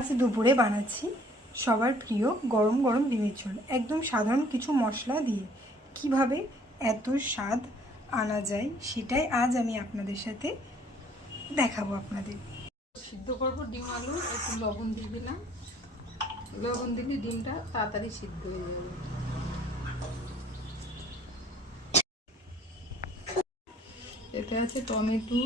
আজ দুপুরে বানাচ্ছি সবার প্রিয় গরম গরম ডিমের ঝোল, একদম সাধারণ কিছু মশলা দিয়ে কিভাবে এত স্বাদ আনা যায় সেটাই আজ আমি আপনাদের সাথে দেখাবো। আপনাদের সিদ্ধ করবো ডিম আলু, একটু লবণ দিয়ে দিলাম। লবণ দিলে ডিমটা তাড়াতাড়ি সিদ্ধ হয়ে যাবে। এতে আছে টমেটো,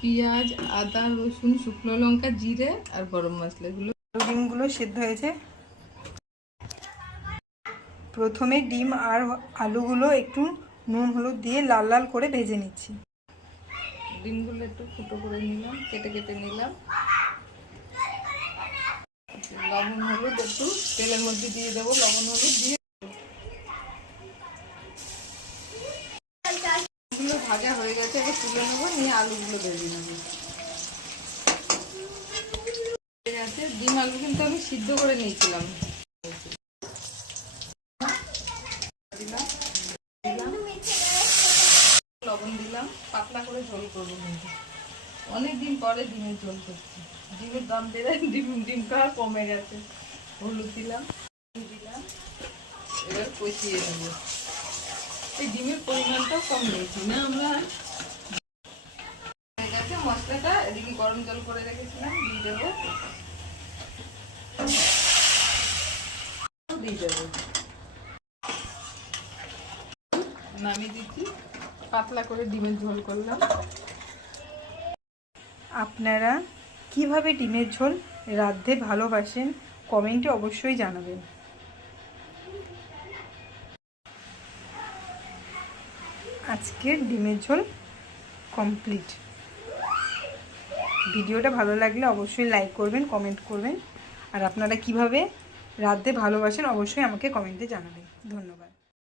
পেঁয়াজ, আদা, রসুন, শুকনো লঙ্কা, জিরে আর গরম মশলা। এগুলো ডিমগুলো সিদ্ধ হয়েছে। প্রথমে ডিম আর আলুগুলো একটু নুন হলুদ দিয়ে লাল লাল করে ভেজে নিচ্ছি। ডিমগুলো একটু ফুটো করে নিলাম, কেটে কেটে নিলাম। লবণ হলুদ একটু তেলের মধ্যে দিয়ে দেবো, লবণ হলুদ দিয়ে ভাজা হয়ে গেছে। এবার তুলে নেবো, নিয়ে আলুগুলো ভেজে নেবো। ডিম আলু কিন্তু আমি সিদ্ধ করে নিয়েছিলাম। দিলাম লবণ দিলাম, পাতলা করে ঝোল করবো। কিন্তু অনেকদিন পরে ডিমের ঝোল করছি। ডিমের দাম বেড়ে ডিম খাওয়া কমে গেছে। হলুদ দিলাম, এবার কষিয়ে দেবো। এই ডিমের পরিমাণটাও কম নিয়েছি না আমরা। হয়ে গেছে মশলাটা। এদিকে গরম জল করে রেখেছিলাম, দিয়ে দেবো। নামিয়ে দিচ্ছি। পাতলা করে ডিমের ঝোল করলাম। আপনারা কিভাবে ডিমের ঝোল রাঁধতে ভালোবাসেন কমেন্টে অবশ্যই জানাবেন। আজকের ডিমের ঝোল কমপ্লিট। ভিডিওটা ভালো লাগলে অবশ্যই লাইক করবেন, কমেন্ট করবেন। আর আপনারা কিভাবে রাঁধতে ভালোবাসেন অবশ্যই আমাকে কমেন্টে জানাবেন। ধন্যবাদ।